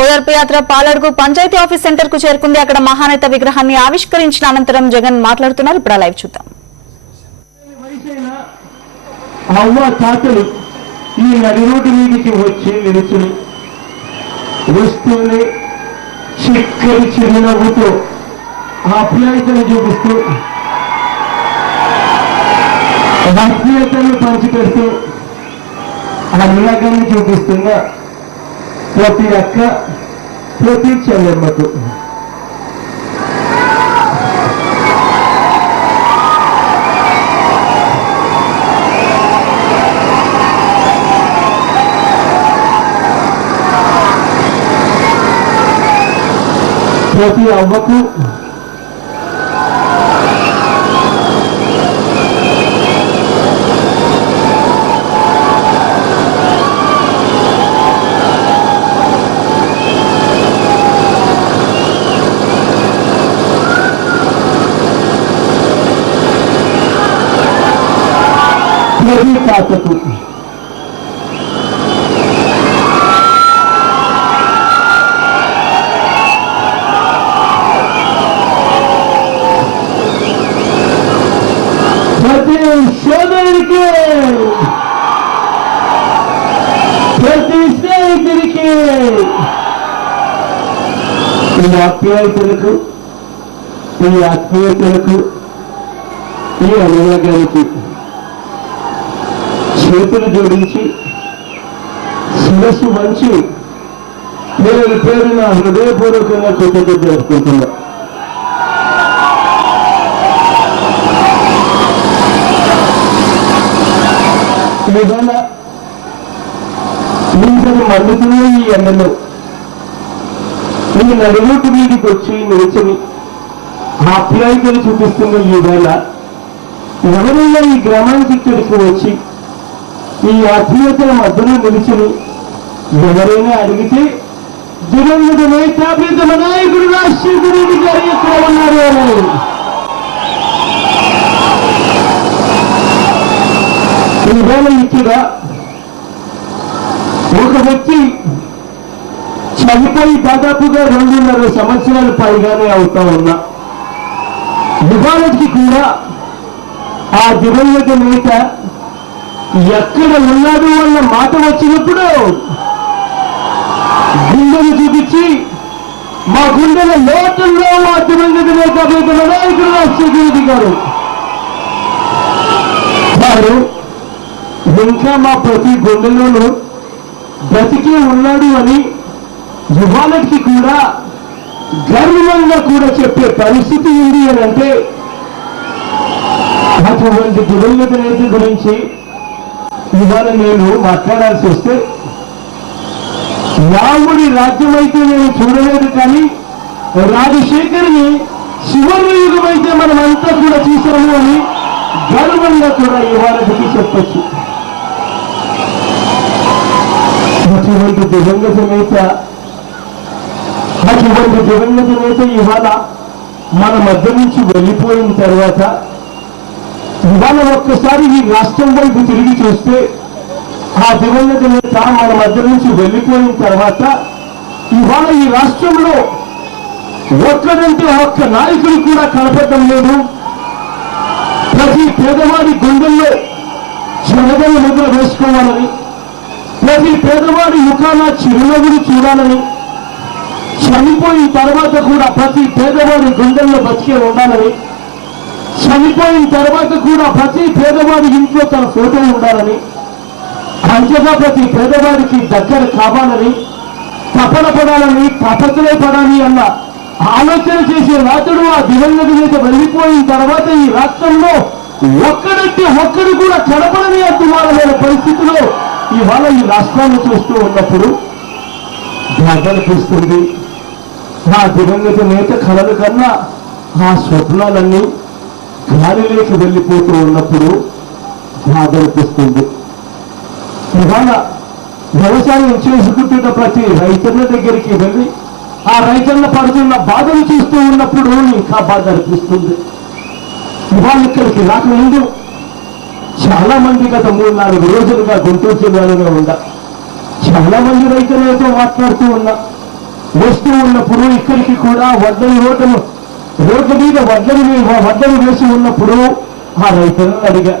ఓదార్పు యాత్ర Paladugu panchayat office centre కు చేరుకుంది. అక్కడ మహానేత విగ్రహాన్ని ఆవిష్కరించిన అనంతరం జగన్ మాట్లాడుతున్నారు. ఇప్పుడు లైవ్ చూద్దాం. అవ్వ తాతలు ఈ నడి రోడ్డు మీదకి వచ్చి నిలుచుని వస్తూనే చిక్కని చిరునవ్వుతో ఆప్యాయతను చూపిస్తూ ఆత్మీయతను పంచిపెడుతూ అన్నగాన్ని చూపిస్తున్న ప్రతి అక్క ప్రతి చెల్లెమ్మకు ప్రతి అవ్వకు ప్రతి తాతకు ప్రతి సోదరుడికి ప్రతి స్నేహితుడికి ఈ ఆప్యాయతలకు ఈ ఆత్మీయతలకు ఈ అనురాగానికి చేతులు జోడించి శిరస్సు వంచి పేరు పేరున హృదయపూర్వకంగా కృతజ్ఞత జరుపుకుంటున్నా. ఏదైనా ఇంతని మండుతున్న ఈ ఎండలో ఈ నడుగుటు మీదికి వచ్చి నిలిచని ఆప్యాయతలు చూపిస్తున్న ఈ వేళ ఎవరైనా ఈ గ్రామానికి ఇక్కడికి వచ్చి ఈ ఆత్మీయతల మధ్యలో నిలిచిని ఎవరైనా అడిగితే దివంగత నేత ప్రీతమ నాయకుడు రాజశేఖర రెడ్డి గారు ఎక్కడ ఉన్నారు అని ఈవేళ ఇక్కడ ఒక వ్యక్తి చనిపోయి దాదాపుగా 2.5 సంవత్సరాలు పైగానే అవుతా ఉన్నా ఇవాళకి కూడా ఆ దివంగత నేత ఎక్కడ ఉన్నాడు అన్న మాట వచ్చినప్పుడు గుండెలు చూపించి మా గుండెల లోతుల్లో మా దివంగత నేత ప్రీతమ నాయకుడు రాజశేఖర రెడ్డి గారు వారు ఇంకా మా ప్రతి గుండెల్లోనూ బ్రతికే ఉన్నాడు అని ఇవాళకి కూడా గర్వంగా కూడా చెప్పే పరిస్థితి ఉంది అని అంటే అటువంటి దివంగత నేత గురించి ఇవాళ నేను మాట్లాడాల్సి వస్తే రాముడి రాజ్యం అయితే నేను చూడలేదు, కానీ రాజశేఖర్ని సువర్ణ యుగం అయితే మనమంతా కూడా చూసాము అని గర్వంగా కూడా ఇవాళకి చెప్పచ్చు. అటువంటి దివంగత నేత ఇవాళ మన మధ్య నుంచి వెళ్ళిపోయిన తర్వాత ఇవాళ ఒక్కసారి ఈ రాష్ట్రం వైపు తిరిగి చూస్తే ఆ దివంగత నేత మన మధ్య నుంచి వెళ్ళిపోయిన తర్వాత ఇవాళ ఈ రాష్ట్రంలో ఒక్కడంటే ఒక్క నాయకుడు కూడా కనపడటం లేదు. ప్రతి పేదవాడి గుండెల్లో జనగణ ముద్ర వేసుకోవాలని, ప్రతి పేదవాడి ముఖాన చిరునవ్వులు చూడాలని, చనిపోయిన తర్వాత కూడా ప్రతి పేదవాడి గుండెల్లో బతికే ఉండాలని, చనిపోయిన తర్వాత కూడా ప్రతి పేదవాడి ఇంట్లో తన ఫోటో ఉండాలని, అంతగా ప్రతి పేదవాడికి దగ్గర కావాలని, తపన పడాలని, తపతలే పడాలి అన్న ఆలోచన చేసే రాత్రుడు ఆ దివంగత నేత వెళ్ళిపోయిన తర్వాత ఈ రాష్ట్రంలో ఒక్కడంటే ఒక్కడు కూడా కనపడని అద్దుమాలమైన పరిస్థితిలో ఇవాళ ఈ రాష్ట్రాన్ని చూస్తూ ఉన్నప్పుడు బాధ అనిపిస్తుంది. ఆ దివంగత నేత కళల కన్నా ఆ స్వప్నాలన్నీ గాలిలోకి వెళ్ళిపోతూ ఉన్నప్పుడు బాధ అనిపిస్తుంది. ఇవాళ వ్యవసాయం చేసుకుంటున్న ప్రతి రైతన్న దగ్గరికి వెళ్ళి ఆ రైతన్న పడుతున్న బాధలు చూస్తూ ఉన్నప్పుడు ఇంకా బాధ అనిపిస్తుంది. ఇవాళ ఇక్కడికి రాకముందు చాలా మంది గత 3-4 రోజులుగా గుంటూరు జిల్లాలోనే ఉందా. చాలా మంది రైతులతో మాట్లాడుతూ ఉన్నా. వస్తూ ఉన్నప్పుడు ఇక్కడికి కూడా రోడ్ల మీద వడ్లను వేసి ఉన్నప్పుడు ఆ రైతులను అడిగా,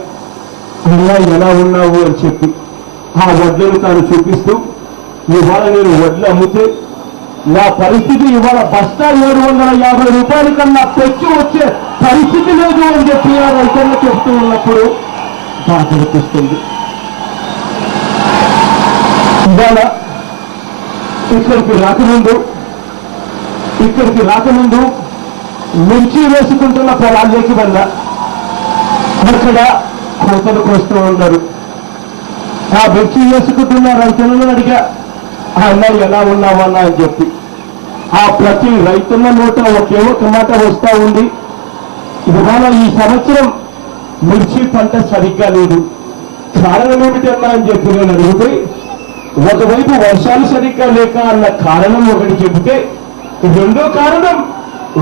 అన్నా ఎలా ఉన్నావు అని చెప్పి ఆ వడ్లను తాను చూపిస్తూ, ఇవాళ నేను వడ్లు అమ్మితే నా పరిస్థితి ఇవాళ బస్తా 750 రూపాయల కన్నా తెచ్చి వచ్చే పరిస్థితి లేదు అని చెప్పి ఆ రైతులను చెప్తూ ఉన్నప్పుడు బాధ అనిపిస్తుంది. ఇవాళ ఇక్కడికి రాకముందు మిర్చి వేసుకుంటున్న పొలాల్లోకి వెళ్ళా. అక్కడ కోతలు కోస్తూ ఉన్నారు. ఆ మిర్చి వేసుకుంటున్న రైతులను అడిగా, అన్న ఎలా ఉన్నావన్నా అని చెప్పి ఆ ప్రతి రైతున్న నోట ఒకే ఒక మాట వస్తా ఉంది, ఇవాళ ఈ సంవత్సరం మిర్చి పంట సరిగ్గా లేదు, కారణం ఏమిటన్నా అని చెప్పి నేను అడిగితే, ఒకవైపు వర్షాలు సరిగ్గా లేక అన్న కారణం ఒకటి చెబితే, రెండో కారణం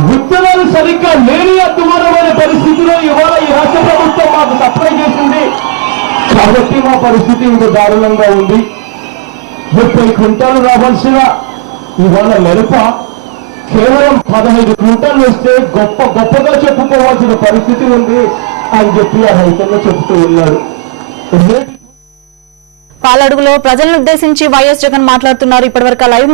విత్తనాలు సరిగ్గా లేని అద్భుతమైన పరిస్థితిలో ఇవాళ ఈ రాష్ట్ర ప్రభుత్వం మాకు సప్లై చేసింది కాబట్టి మా పరిస్థితి ఇంత దారుణంగా ఉంది. 30 క్వింటాలు రావాల్సిన ఇవాళ మిరప కేవలం 15 క్వింటాలు వస్తే గొప్పగా చెప్పుకోవాల్సిన పరిస్థితి ఉంది అని చెప్పి ఆ రైతుల్లో చెబుతూ ఉన్నాడు. పాలడుగులో ప్రజలను ఉద్దేశించి వైఎస్ జగన్ మాట్లాడుతున్నారు. ఇప్పటివరకు లైవ్